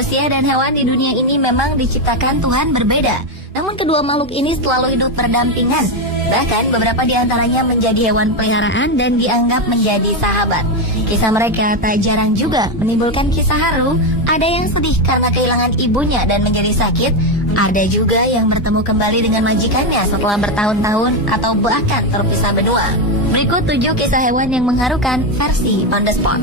Manusia dan hewan di dunia ini memang diciptakan Tuhan berbeda. Namun kedua makhluk ini selalu hidup berdampingan. Bahkan beberapa di antaranya menjadi hewan peliharaan dan dianggap menjadi sahabat. Kisah mereka tak jarang juga menimbulkan kisah haru. Ada yang sedih karena kehilangan ibunya dan menjadi sakit. Ada juga yang bertemu kembali dengan majikannya setelah bertahun-tahun atau bahkan terpisah benua. Berikut 7 kisah hewan yang mengharukan versi On The Spot.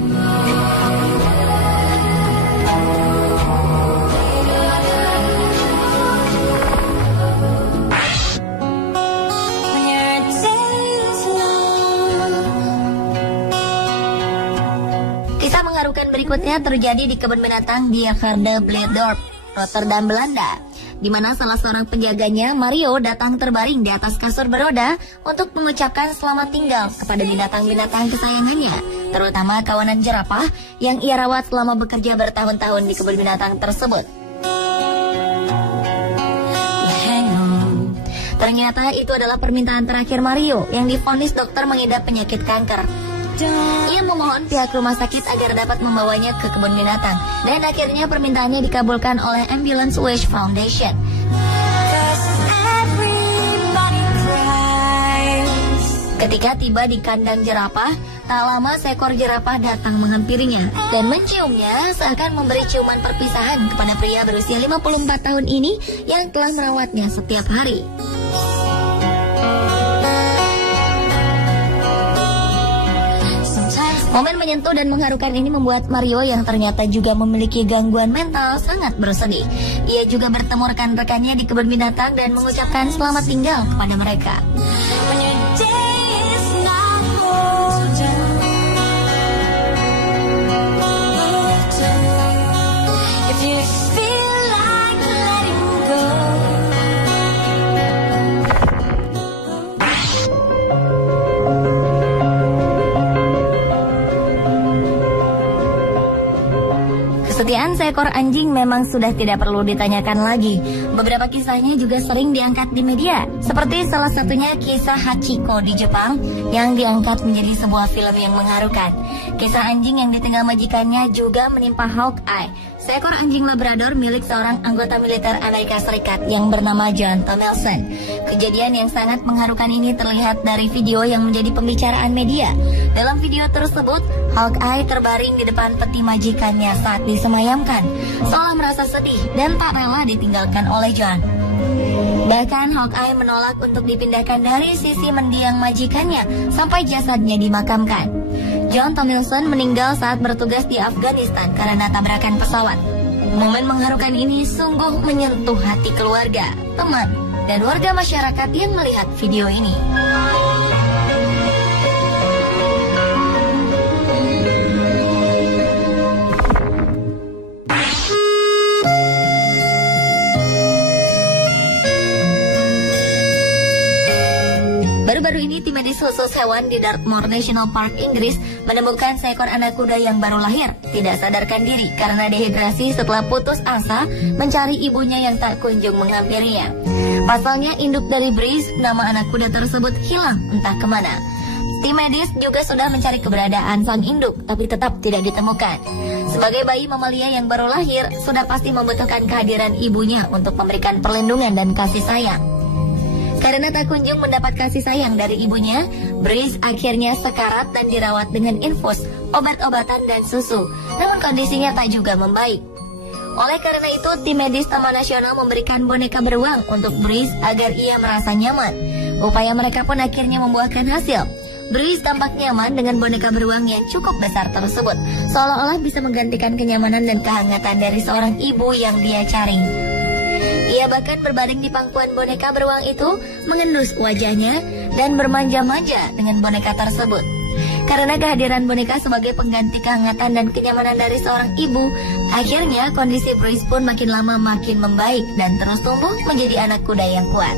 Kisah mengharukan berikutnya terjadi di kebun binatang Diergaarde Blijdorp, Rotterdam, Belanda, di mana salah seorang penjaganya, Mario, datang terbaring di atas kasur beroda untuk mengucapkan selamat tinggal kepada binatang-binatang kesayangannya, terutama kawanan jerapah yang ia rawat selama bekerja bertahun-tahun di kebun binatang tersebut. Ternyata itu adalah permintaan terakhir Mario yang divonis dokter mengidap penyakit kanker. Ia memohon pihak rumah sakit agar dapat membawanya ke kebun binatang, dan akhirnya permintaannya dikabulkan oleh Ambulance Wish Foundation. Ketika tiba di kandang jerapah, tak lama seekor jerapah datang menghampirinya dan menciumnya seakan memberi ciuman perpisahan kepada pria berusia 54 tahun ini yang telah merawatnya setiap hari. Momen menyentuh dan mengharukan ini membuat Mario yang ternyata juga memiliki gangguan mental sangat bersedih. Ia juga bertemu rekan-rekannya di kebun binatang dan mengucapkan selamat tinggal kepada mereka. Kesetiaan seekor anjing memang sudah tidak perlu ditanyakan lagi. Beberapa kisahnya juga sering diangkat di media, seperti salah satunya kisah Hachiko di Jepang yang diangkat menjadi sebuah film yang mengharukan. Kisah anjing yang ditinggal majikannya juga menimpa Hawkeye, seekor anjing Labrador milik seorang anggota militer Amerika Serikat yang bernama John Thomilson. Kejadian yang sangat mengharukan ini terlihat dari video yang menjadi pembicaraan media. Dalam video tersebut, Hawkeye terbaring di depan peti majikannya saat disemayamkan, seolah merasa sedih dan tak rela ditinggalkan oleh John. Bahkan Hawkeye menolak untuk dipindahkan dari sisi mendiang majikannya sampai jasadnya dimakamkan. John Thomilson meninggal saat bertugas di Afghanistan karena tabrakan pesawat. Momen mengharukan ini sungguh menyentuh hati keluarga, teman, dan warga masyarakat yang melihat video ini. Baru-baru ini tim medis khusus hewan di Dartmoor National Park, Inggris menemukan seekor anak kuda yang baru lahir tidak sadarkan diri karena dehidrasi setelah putus asa mencari ibunya yang tak kunjung menghampirinya. Pasalnya induk dari Breeze, nama anak kuda tersebut, hilang entah kemana. Tim medis juga sudah mencari keberadaan sang induk, tapi tetap tidak ditemukan. Sebagai bayi mamalia yang baru lahir, sudah pasti membutuhkan kehadiran ibunya untuk memberikan perlindungan dan kasih sayang. Karena tak kunjung mendapat kasih sayang dari ibunya, Breeze akhirnya sekarat dan dirawat dengan infus, obat-obatan dan susu. Namun kondisinya tak juga membaik. Oleh karena itu, tim medis Taman Nasional memberikan boneka beruang untuk Breeze agar ia merasa nyaman. Upaya mereka pun akhirnya membuahkan hasil. Breeze tampak nyaman dengan boneka beruang yang cukup besar tersebut, seolah-olah bisa menggantikan kenyamanan dan kehangatan dari seorang ibu yang dia cari. Ia bahkan berbaring di pangkuan boneka beruang itu, mengendus wajahnya, dan bermanja-manja dengan boneka tersebut. Karena kehadiran boneka sebagai pengganti kehangatan dan kenyamanan dari seorang ibu, akhirnya kondisi Breeze pun makin lama makin membaik dan terus tumbuh menjadi anak kuda yang kuat.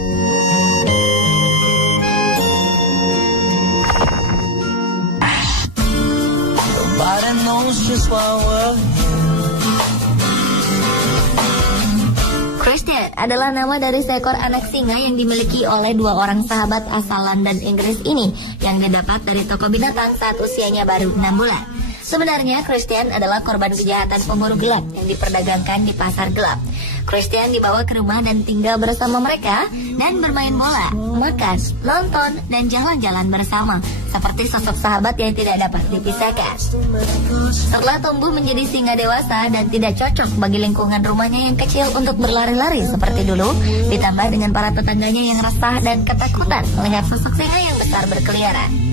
Christian adalah nama dari seekor anak singa yang dimiliki oleh dua orang sahabat asal London, Inggris ini, yang didapat dari toko binatang saat usianya baru 6 bulan. Sebenarnya Christian adalah korban kejahatan pemburu gelap yang diperdagangkan di pasar gelap. Christian dibawa ke rumah dan tinggal bersama mereka dan bermain bola, makan, nonton, dan jalan-jalan bersama, seperti sosok sahabat yang tidak dapat dipisahkan. Setelah tumbuh menjadi singa dewasa dan tidak cocok bagi lingkungan rumahnya yang kecil untuk berlari-lari seperti dulu, ditambah dengan para tetangganya yang resah dan ketakutan melihat sosok singa yang besar berkeliaran.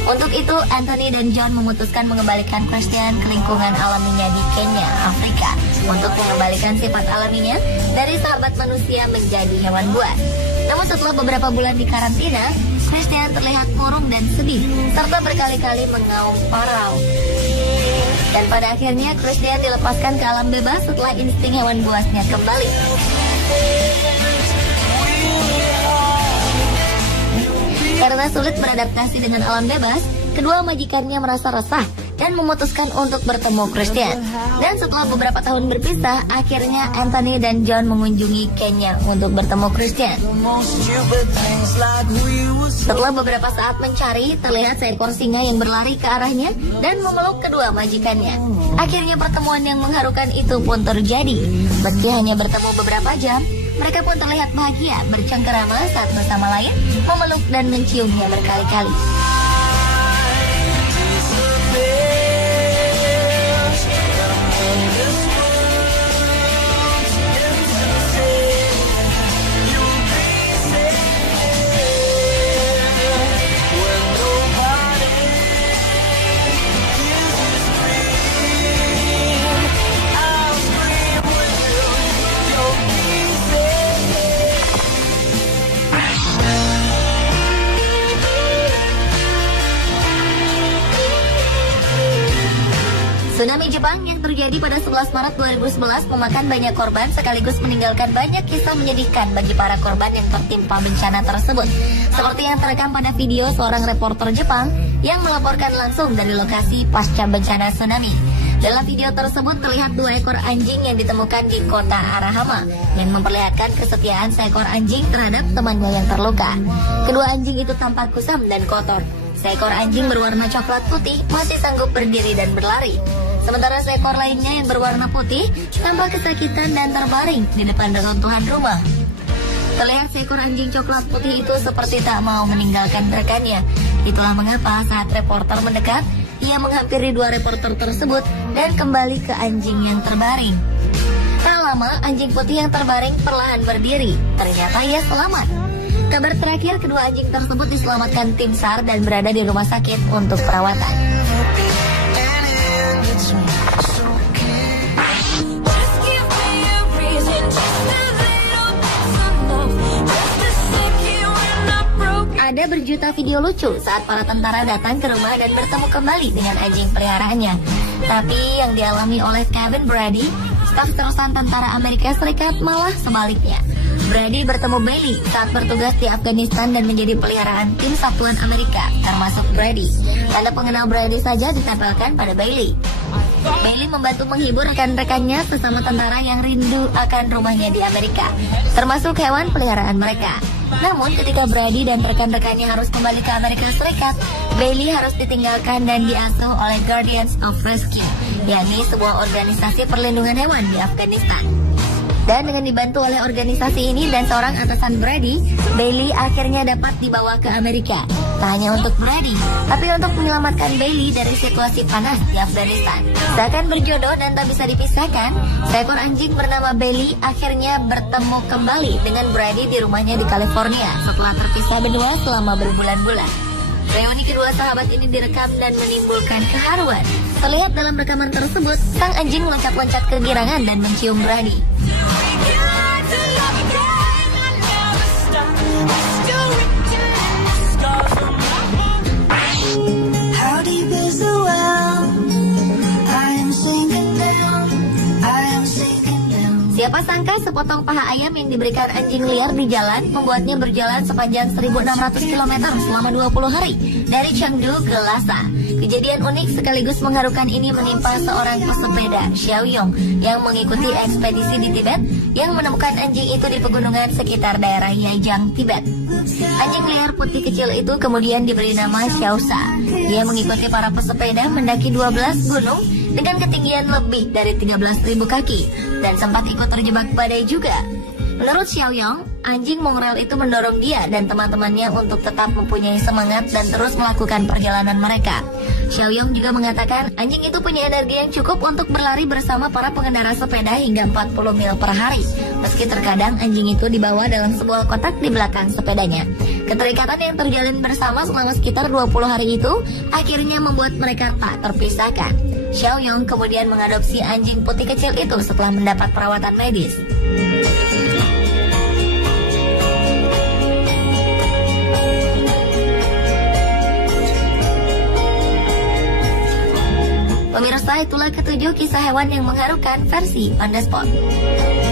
Untuk itu, Anthony dan John memutuskan mengembalikan Christian ke lingkungan alaminya di Kenya, Afrika, untuk mengembalikan sifat alaminya dari sahabat manusia menjadi hewan buas. Namun setelah beberapa bulan di karantina, Christian terlihat murung dan sedih, serta berkali-kali mengaum parau. Dan pada akhirnya Christian dilepaskan ke alam bebas setelah insting hewan buasnya kembali. Karena sulit beradaptasi dengan alam bebas, kedua majikannya merasa resah dan memutuskan untuk bertemu Christian. Dan setelah beberapa tahun berpisah, akhirnya Anthony dan John mengunjungi Kenya untuk bertemu Christian. Setelah beberapa saat mencari, terlihat seekor singa yang berlari ke arahnya dan memeluk kedua majikannya. Akhirnya pertemuan yang mengharukan itu pun terjadi. Meski hanya bertemu beberapa jam, mereka pun terlihat bahagia bercengkerama saat bersama lain, memeluk dan menciumnya berkali-kali. Tsunami Jepang yang terjadi pada 11 Maret 2011 memakan banyak korban sekaligus meninggalkan banyak kisah menyedihkan bagi para korban yang tertimpa bencana tersebut. Seperti yang terekam pada video seorang reporter Jepang yang melaporkan langsung dari lokasi pasca bencana tsunami. Dalam video tersebut terlihat 2 ekor anjing yang ditemukan di kota Arahama yang memperlihatkan kesetiaan seekor anjing terhadap temannya yang terluka. Kedua anjing itu tampak kusam dan kotor. Seekor anjing berwarna coklat putih masih sanggup berdiri dan berlari. Sementara seekor lainnya yang berwarna putih tampak kesakitan dan terbaring di depan reruntuhan rumah. Terlihat seekor anjing coklat putih itu seperti tak mau meninggalkan rekannya. Itulah mengapa saat reporter mendekat, ia menghampiri 2 reporter tersebut dan kembali ke anjing yang terbaring. Tak lama, anjing putih yang terbaring perlahan berdiri. Ternyata ia selamat. Kabar terakhir, kedua anjing tersebut diselamatkan tim SAR dan berada di rumah sakit untuk perawatan. Ada berjuta video lucu saat para tentara datang ke rumah dan bertemu kembali dengan anjing peliharaannya. Tapi yang dialami oleh Kevin Brady, staf terusan tentara Amerika Serikat, malah sebaliknya. Brady bertemu Bailey saat bertugas di Afghanistan dan menjadi peliharaan tim satuan Amerika, termasuk Brady. Tanda pengenal Brady saja ditempelkan pada Bailey. Bailey membantu menghibur rekan-rekannya sesama tentara yang rindu akan rumahnya di Amerika, termasuk hewan peliharaan mereka. Namun ketika Brady dan rekan-rekannya harus kembali ke Amerika Serikat, Bailey harus ditinggalkan dan diasuh oleh Guardians of Rescue, yakni sebuah organisasi perlindungan hewan di Afghanistan. Dan dengan dibantu oleh organisasi ini dan seorang atasan Brady, Bailey akhirnya dapat dibawa ke Amerika. Tak hanya untuk Brady, tapi untuk menyelamatkan Bailey dari situasi panas di Afghanistan. Seakan berjodoh dan tak bisa dipisahkan, seekor anjing bernama Bailey akhirnya bertemu kembali dengan Brady di rumahnya di California setelah terpisah benua selama berbulan-bulan. Reuni kedua sahabat ini direkam dan menimbulkan keharuan. Terlihat dalam rekaman tersebut, sang anjing loncat-loncat kegirangan dan mencium Brady. Siapa sangka sangka sepotong paha ayam yang diberikan anjing liar di jalan membuatnya berjalan sepanjang 1.600 km selama 20 hari dari Chengdu ke Lhasa. Kejadian unik sekaligus mengharukan ini menimpa seorang pesepeda, Xiao Yong, yang mengikuti ekspedisi di Tibet yang menemukan anjing itu di pegunungan sekitar daerah Yajiang, Tibet. Anjing liar putih kecil itu kemudian diberi nama Xiaosha. Dia mengikuti para pesepeda mendaki 12 gunung dengan ketinggian lebih dari 13.000 kaki dan sempat ikut terjebak badai juga. Menurut Xiao Yong, anjing mongrel itu mendorong dia dan teman-temannya untuk tetap mempunyai semangat dan terus melakukan perjalanan mereka. Xiao Yong juga mengatakan anjing itu punya energi yang cukup untuk berlari bersama para pengendara sepeda hingga 40 mil per hari. Meski terkadang anjing itu dibawa dalam sebuah kotak di belakang sepedanya. Keterikatan yang terjalin bersama selama sekitar 20 hari itu akhirnya membuat mereka tak terpisahkan. Xiao Yong kemudian mengadopsi anjing putih kecil itu setelah mendapat perawatan medis. Pemirsa, itulah ketujuh kisah hewan yang mengharukan versi On The Spot.